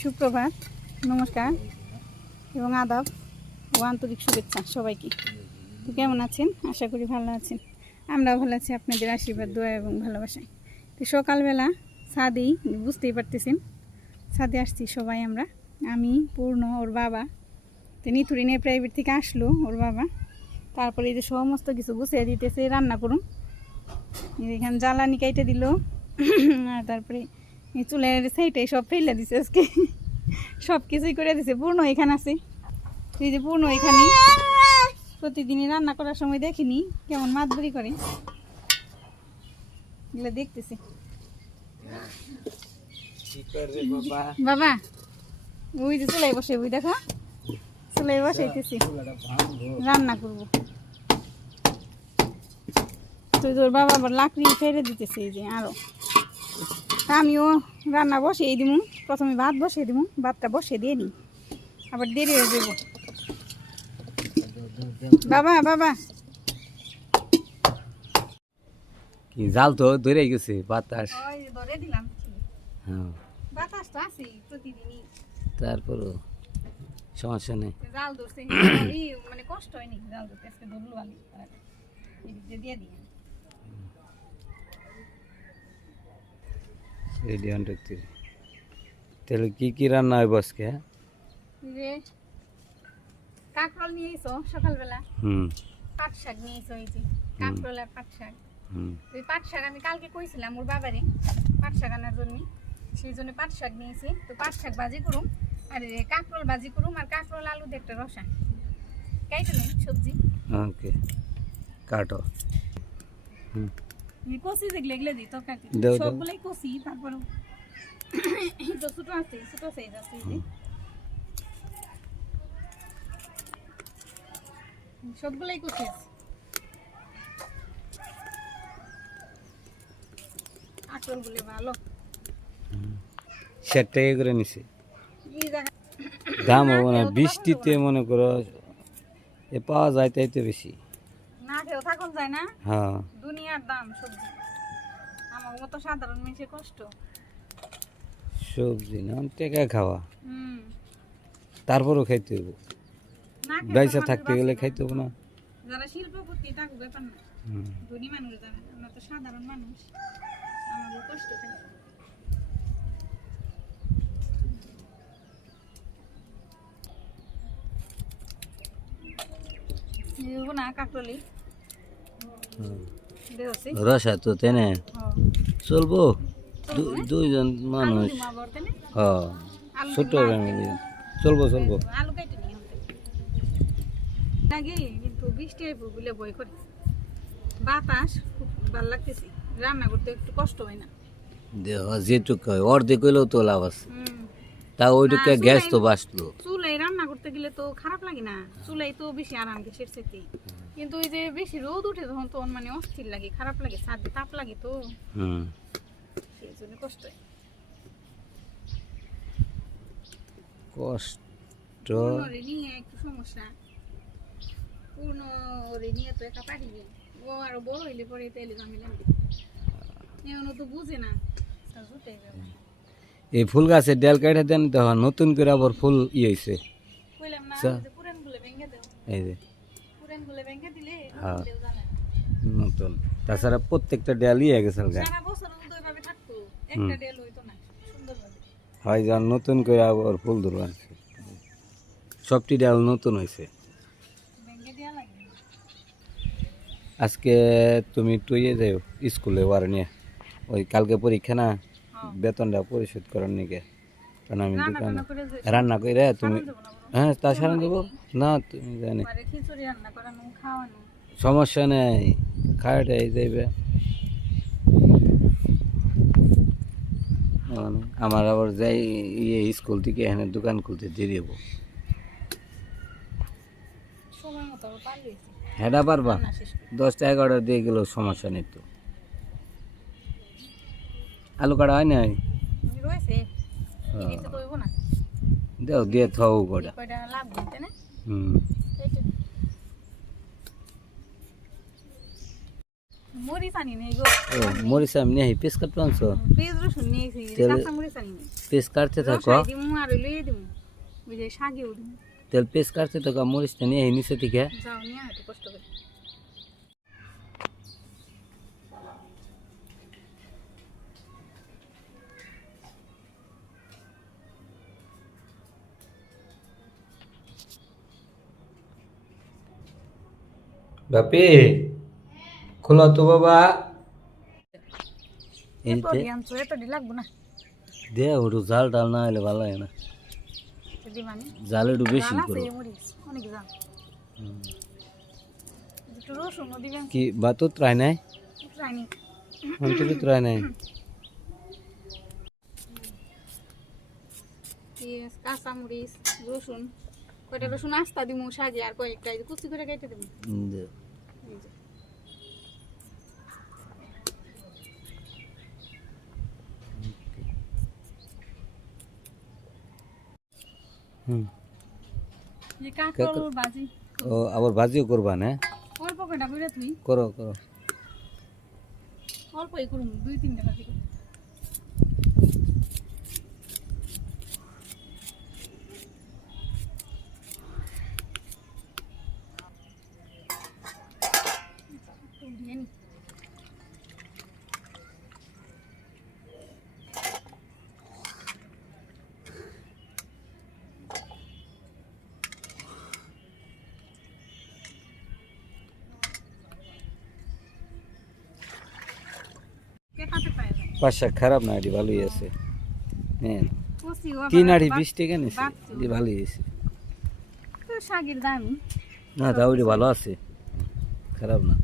সুপ্রভাত, নমস্কার এবং আদাব ও আন্তরিক শুভেচ্ছা সবাইকে। তো কেমন আছেন? আশা করি ভালো আছেন। আমরাও ভালো আছি আপনাদের আশীর্বাদ, দোয়া এবং ভালোবাসায়। তো সকালবেলা ছাদেই, বুঝতেই পারতেছেন, ছাদে আসছি সবাই আমরা, আমি, পূর্ণ, ওর বাবা। তো নিতুরিনের প্রাইভেট থেকে আসলো ওর বাবা, তারপরে এই যে সমস্ত কিছু গুছিয়ে দিতেছে, রান্না করুন। এখানে জ্বালানি কাইটে দিল, আর তারপরে এই চুলের সাইডটাই সব ফেলে দিছে আজকে, সব কিছুই করে দিছে। পূর্ণ এখানে আছে, এই যে পূর্ণ এখানে প্রতিদিনই রান্না করার সময় দেখিনি কেমন মাতবরি করে, এগুলো দেখতেছি। বাবা ওই যে চুলাই বসে, ওই দেখো চুলাই বসাইতেছি, রান্না করবো। তো তোর বাবা আবার লাকড়ি ফেলে দিতেছে, এই যে আরো। আমিও রান্না বসিয়ে দিব, প্রথমে ভাত বসিয়ে দিব, ভাতটা বসিয়ে দিয়ে নিই, আবার দেরি হয়ে যাব। বাবা বাবা কি জাল তো ধরে গেছে বাতাস, ধরে দিলাম। হ্যাঁ বাতাস তো আছে প্রতিদিনই, তারপরও সমস্যা নেই। জাল ধরছে, মানে কষ্ট হয়নি জাল ধরতে। আজকে ধরলো আমি দিয়ে দিই। তাহলে কি কি রান্না হয় বসকে? যে কাঁকরোল নিয়ে এসো সকালবেলা, পাট শাক নিয়ে এসো, এই যে কাঁকরোল আর পাট শাক। ওই পাট শাক আমি কালকে কইছিলাম ওর বাবারে পাট শাক আনার জন্য, সেই জন্য পাট শাক নিয়েছি। তো পাট শাক ভাজি করুম, আর কাঁকরোল ভাজি করুম, আর কাঁকরোল আলু দিয়ে একটা রসা কাইটে নেই সবজি। ওকে কাটো। কষি যেগুলো এগুলো দিই তরকারি, সবগুলোই কষি। তারপরে ছোট আছে, ছোট সাইজ আছে, সবগুলোই কষি আছে। কাঁকরোল গুলো ভালো, সেটাই করে নিছে। দাম হবে না, বৃষ্টিতে মনে করো এ পাওয়া যায় তাই তো বেশি, না খেয়েও থাকুন যায় না। হ্যাঁ দুনিয়ার দাম সবজি, আমার মতো সাধারণ মানুষের কষ্ট। সবজি না টাকা খাওয়া, তারপরও খাইতে হবে, পয়সা থাকতে গেলে খাইতে হবে না। যারা শিল্পপতি তাকে ব্যাপার না, ধনী মানুষ যারা, আমরা তো সাধারণ মানুষ, আমাদের কষ্ট খাই। না কাকরলি রসা তো তেনে চলবো, দুইজন মানুষ, হ্যাঁ ছোট ফ্যামিলি, চলবো চলবো। আলু কেটে নিয়ে লাগে, কিন্তু বৃষ্টি আইব বলে ভয় করে। বাতাস খুব ভালো লাগতেছে, রান্না করতে একটু কষ্ট হয় না। যেটুকু অর্ধেক হইলেও তো লাভ আছে, তা ওইটুকু গ্যাস তো বাঁচলো। চুলাই রান্না করতে গেলে তো খারাপ লাগে না, চুলাই তো বেশি আরাম গ্যাসের চাইতে। কিন্তু ওই যে বেশি রোদ উঠে তখন তো মানে অস্থির লাগে, খারাপ লাগে, ছাদে তাপ লাগে, তো সেই জন্য কষ্ট হয়। কষ্ট নিয়ে একটু সমস্যা, পূর্ণ নিয়ে তো একা পারিনি। ও আরো বড় হইলে পরে তাইলে ঝামেলা হবে, এমন তো বুঝে না। এই ফুল গাছের ডাল কেটে দেন, তখন নতুন করে আবার ফুল হয়েছে। এই যে নতুন, তাছাড়া প্রত্যেকটা ডাল হয়ে গেছে, হয় যান নতুন করে আবার ফুল ধরবেন, সবটি ডাল নতুন হয়েছে। আজকে তুমি একটু যাও স্কুলে ওয়ার নিয়ে, ওই কালকে পরীক্ষা না, বেতনটা পরিশোধ করার নিকে। কারণ আমি দোকানে রান্না করে তুমি, হ্যাঁ তা সারান দেবো না, তুমি জানি সমস্যা নেই, খাওয়াটাই যাইবে। আমার আবার যাই স্কুল থেকে এখানে দোকান খুলতে দেরি হবো। হেডা পারবা 10টা 11টা দিয়ে গেলেও সমস্যা নেই তো। আলু কাটা হয় নাই, দেও দিয়ে থাও কটা। মরিচ আনি নেই গো ও মরিচ আমি নিয়ে পেঁয়াজ কাটতে আনছো পেঁয়াজ রসুন নিয়েছি তেল- কাঁচা মরিচ আনি নেই পেঁয়াজ কাটতে থাকো রসাই দিমু আর লইয়ে দিমু ওই যে শাকেও দিমু তেল পেঁয়াজ কাটতে থাকো মরিচটা নিয়ে নিচে থেকে যাও নিয়ে একটু কষ্ট করে বাপি খোলা তো বাবা এই এত যে জ্ঞান তো এত দি লাগবো না দে ওটু জাল ডাল না হলে ভালো হয় না দিবানি জাল একটু বেশি জাল করো আছে মরিচ অনেক জাল একটু রসুনও দিবেন কি বাতো ত্রাই নাই রানি অন্তত ত্রাই নাই পেঁয়াজ কাঁচা মরিচ রসুন কয়টা রসুন আস্তা দিমু শাকে আর কয়েকটা এই যে কুচি করে কেটে দিমু দে। এই যে হুম এই কাঁকরোল ভাজি ও আবার ভাজিও করবা না অল্প কয়টা করে তুই করো করো অল্পই করুম 2-3টা ভাজি করুম কেটাতে পায় না পাশা খারাপ না এটি ভালোই আছে হ্যাঁ কষিও 3 আড়ি 20 টাকা নিছে এটি ভালোই আছে তো শাকের দাম না তাও এটি ভালো আছে খারাপ না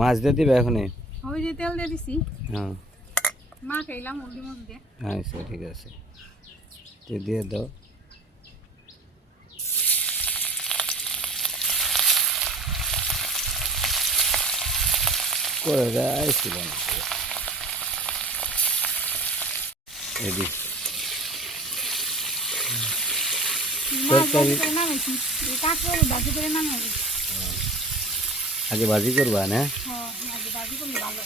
মাছ দিয়ে দিবে এখন ওই যে তেল দিয়ে দিছি হ্যাঁ মা খাইলাম হলদি মরিচ দিয়ে আচ্ছা ঠিক আছে তো দিয়ে দাও করে গাইছিল এদি মাছ ভাজি করে নামাইছি এই কাঁকরোল ভাজি করে নামাইছি আগে ভাজি করবা না হ্যাঁ আগে ভাজি করলে ভালো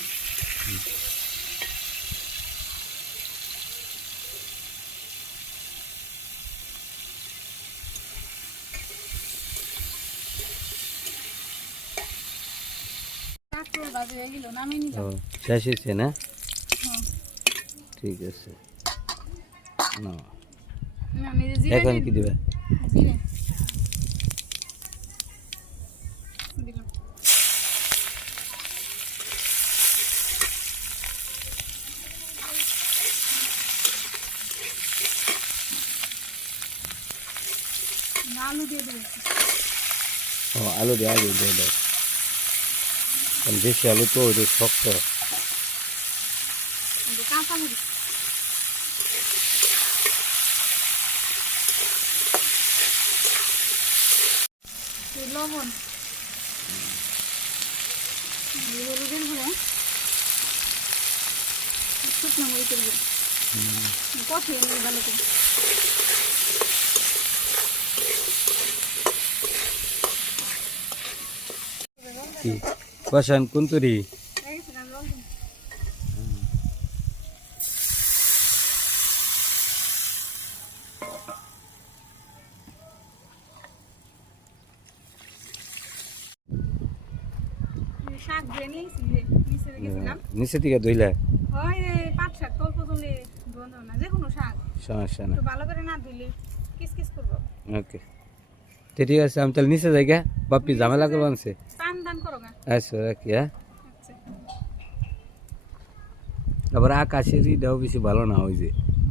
কাঁকরোল ভাজি হয়ে গেল নামিয়ে ও নিলাম শেষ হয়েছে না হ্যাঁ ঠিক আছে না আমি যে জিরে এখন কি দিবে জিরে দিলাম আলু দিয়ে দেবো ও আলু দিয়ে আলু দিয়ে দাও কারণ বেশি আলু তো ওই শক্ত কাঁচা মরিচ লবণ হলুদের গুঁড়ো শুকনো মরিচের গুঁড়ো কষিয়ে নিয়ে ভালো করে কি কষান কুন্তুরি শাক ধুয়ে নিয়েছি যে নিচে গেছিলাম নিচে থেকে ধুইলা ওই যে পাট শাক অল্প জলে ধোয়া না যে কোনো শাক সমস্যা না তো ভালো করে না ধুইলে কিস করবো ওকে তো ঠিক আছে আমি তাহলে নিচে যাই গা বাপ্পি ঝামেলা করবো আনছে টান টান করো গা আচ্ছা রাখি হ্যাঁ আচ্ছা আবার আকাশের ইটাও বেশি ভালো না ওই যে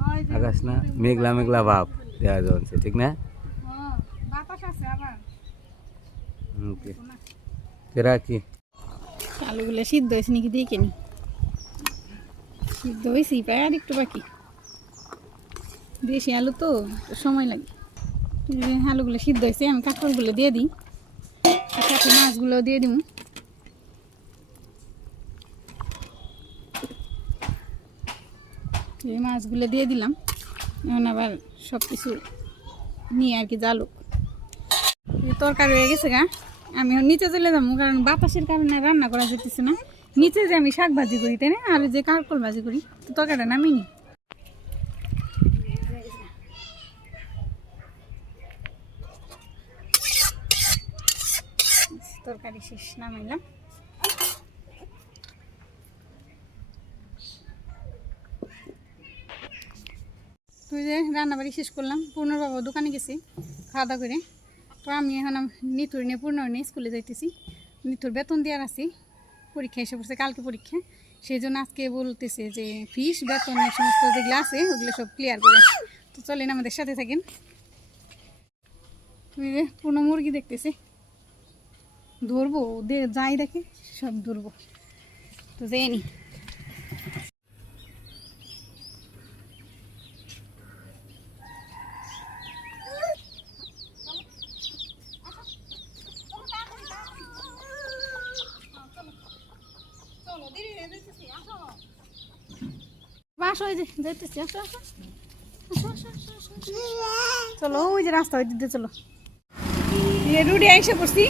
ওই যে আকাশ না মেঘলা মেঘলা ভাব দেওয়া যাচ্ছে ঠিক না হ্যাঁ বাতাস আছে আবার ওকে তো রাখি আলুগুলো সিদ্ধ হয়েছে নাকি দেখে নি সিদ্ধ হয়েছি প্রায় আর একটু বাকি দেশি আলু তো একটু সময় লাগে এই যে আলুগুলো সিদ্ধ হয়েছে আমি কাঁকরোলগুলো দিয়ে দিই আর সাথে মাছগুলো দিয়ে দিব এই মাছগুলো দিয়ে দিলাম, এখন আবার সব কিছু নিয়ে আর কি জালুক। তরকারি হয়ে গেছে গা, আমি এখন নিচে চলে যাবো, কারণ বাতাসের কারণে রান্না করা যেতেছে না। নিচে যে আমি শাক ভাজি করি তাই না, আর যে কারকল ভাজি করি, তো তরকারিটা নামিনি। তরকারি শেষ, নামাইলাম। তুই যে রান্নাবাড়ি শেষ করলাম, পূর্ণর বাবা দোকানে গেছি খাওয়া দাওয়া করে। তো আমি এখন নিতুর নিয়ে পূর্ণ নিয়ে স্কুলে যাইতেছি। নিতুর বেতন দেওয়ার আছি, পরীক্ষা এসে পড়ছে, কালকে পরীক্ষা। সেই জন্য আজকে বলতেছে যে ফিস বেতনের সমস্ত যেগুলো আছে ওগুলো সব ক্লিয়ার করে। তো চলেন আমাদের সাথে থাকেন। তুই যে পূর্ণ মুরগি দেখতেছি, ধরবো যাই দেখে সব ধরবো। তো যাই নি। আসো, ওই যে যাইতেছি, আসো আসো আসো আসো আসো আসো, চলো ওই যে রাস্তা ওই দিতে চলো। রুডি এসে পড়ছি,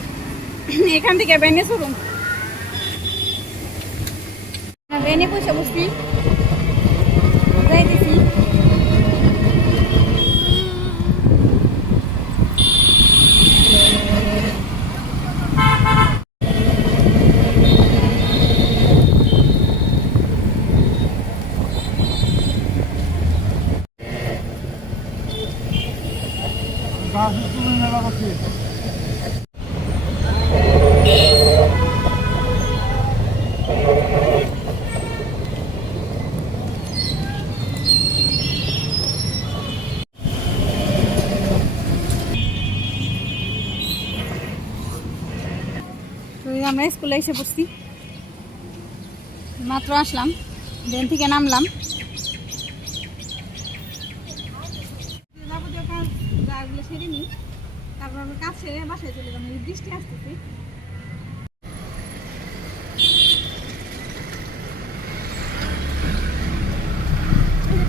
এখান থেকে বেনে চলুন, বেনে পয়সা বসছি, যাইতেছি। আমরা স্কুলে এসে পড়ছি, মাত্র আসলাম, ট্রেন থেকে নামলাম। যাবতীয় কাজ যাগুলো সেরে নিই, তারপর আমরা কাজ সেরে বাসায় চলে যাবো। বৃষ্টি আসতেছে,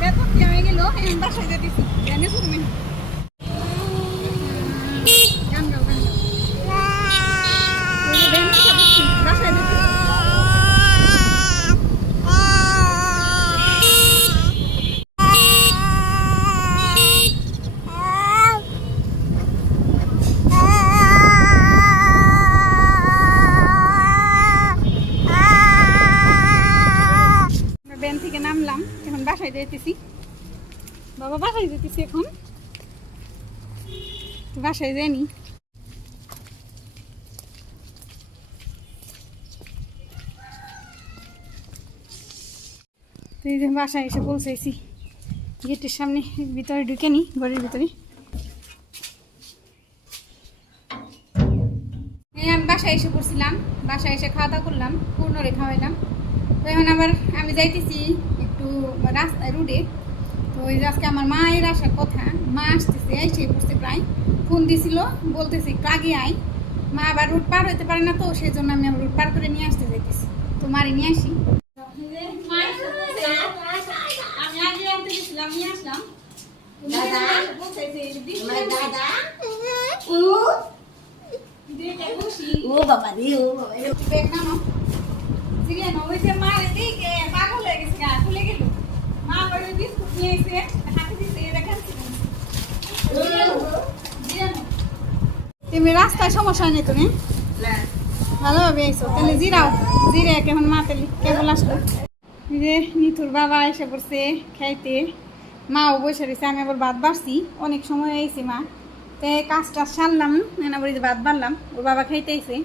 বেতন দেওয়া হয়ে গেল, এখন বাসায় যেতেছি। ট্রেনে চলবে গান গাও, গান গাও। বাসায় যেতেছি। ব্যান থেকে নামলাম, এখন বাসায় যাইতেছি। বাবা বাসায় যেতেছি, এখন বাসায় যাইনি। এই যে বাসায় এসে পৌঁছাইছি, গেটের সামনে ভিতরে ঢুকে নি, ঘরের ভিতরে। আমি বাসায় এসে পড়ছিলাম, বাসায় এসে খাওয়া দাওয়া করলাম, পূর্ণরে খাওয়াইলাম। তো এখন আবার আমি যাইতেছি একটু রাস্তায় রুটে। তো ওই যে আজকে আমার মায়ের আসার কথা, মা আসতেছে, এসে পড়ছে প্রায়, ফোন দিছিল, বলতেছে একটু আগে আয়। মা আবার রুট পার হইতে পারে না, তো সেই জন্য আমি আবার রুট পার করে নিয়ে আসতে যাইতেছি। তো মারে নিয়ে আসি। আমি আগে আনতে গেছিলাম, নিয়ে আসলাম। ও বাবা রে, ও বাবা রে, ব্যাগ নামো, সিরিয়ান ওই যে মারে দিকে পাগল হয়ে গেছে, গা খুলে গেল। মা আবার ওই বিস্কুট নিয়ে এসে হাতে দিতে দেখাচ্ছিল। তুমি রাস্তায় সমস্যা নেই তুমি ভালোভাবে এসো, তাহলে জিরাও, জিরে কেমন মা তাহলে কেবল আসলো। যে নিতুর বাবা এসে পড়ছে খাইতে, মাও বসে রয়েছে, আমি আবার ভাত বাড়ছি, অনেক সময় হয়েছে মা, তো কাজটা সারলাম, আবার ভাত বাড়লাম, ওর বাবা খাইতে এসে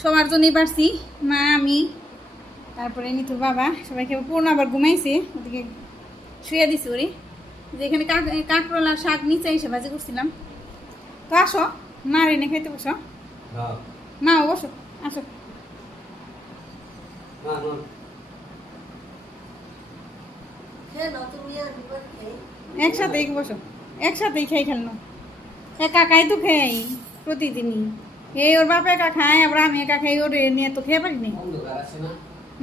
সবার জন্যই বাড়ছি, মা আমি তারপরে নিতুর বাবা সবাইকে। পূর্ণ আবার ঘুমাইছে, ওদিকে শুয়ে দিছি ওরে, যে এখানে কাঁকরোলা শাক নিচে এসে ভাজি করছিলাম। তো আসো মা এনে খাইতে বসো, মাও বসো, আসো। একসাথেই বসো, একসাথেই খাই খেলনো, একা খাই তো খাই প্রতিদিনই। এই ওর বাপ একা খায়, আবার আমি একা খাই, ওর নিয়ে তো খেয়ে পারি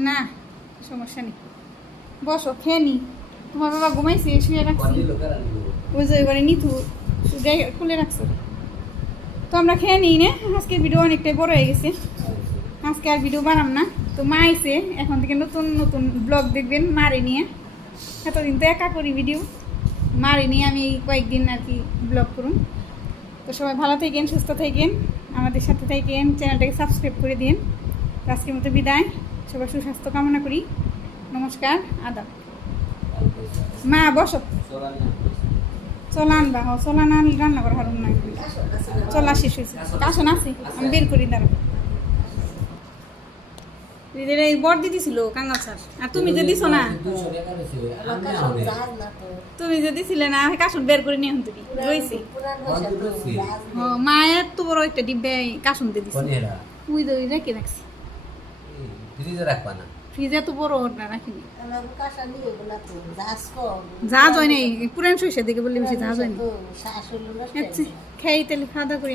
না, সমস্যা নেই, বসো খেয়ে নি। তোমার বাবা ঘুমাইছে শুয়ে রাখছি ওই যে এবারে নিথু খুলে রাখছে তো আমরা খেয়ে নিই না আজকের ভিডিও অনেকটাই বড় হয়ে গেছে আজকে আর ভিডিও বানাম না তো মা আইছে এখন থেকে নতুন নতুন ব্লগ দেখবেন মারে নিয়ে এতদিন তো একা করি ভিডিও মারে নিয়ে আমি কয়েকদিন আর কি ব্লগ করুন তো সবাই ভালো থাকেন সুস্থ থাকেন আমাদের সাথে থাকেন চ্যানেলটাকে সাবস্ক্রাইব করে দিন তো আজকের মতো বিদায় সবার সুস্বাস্থ্য কামনা করি নমস্কার আদাব মা বসো চলা আনবা চলা না আনলে রান্না করা হারুন না চলা শেষ হয়েছে কাশন আছে আমি বের করি দাঁড়া এই বর দিছিল কাঙ্গাল স্যার আর তুমি যে দিছো না তুমি যে দিছিলে না কাশন বের করে নিয়ে তুমি রয়েছে মায়ের তো বড় একটা ডিব্বে কাশন দিয়ে দিছে ওই দই রেখে রাখছি ফ্রিজে তো বড় না রাখিনি জাহাজ হয় নাই পুরান সরিষার দিকে বললে বেশি জাহাজ হয়নি খেয়ে তাহলে খাওয়া দাওয়া করি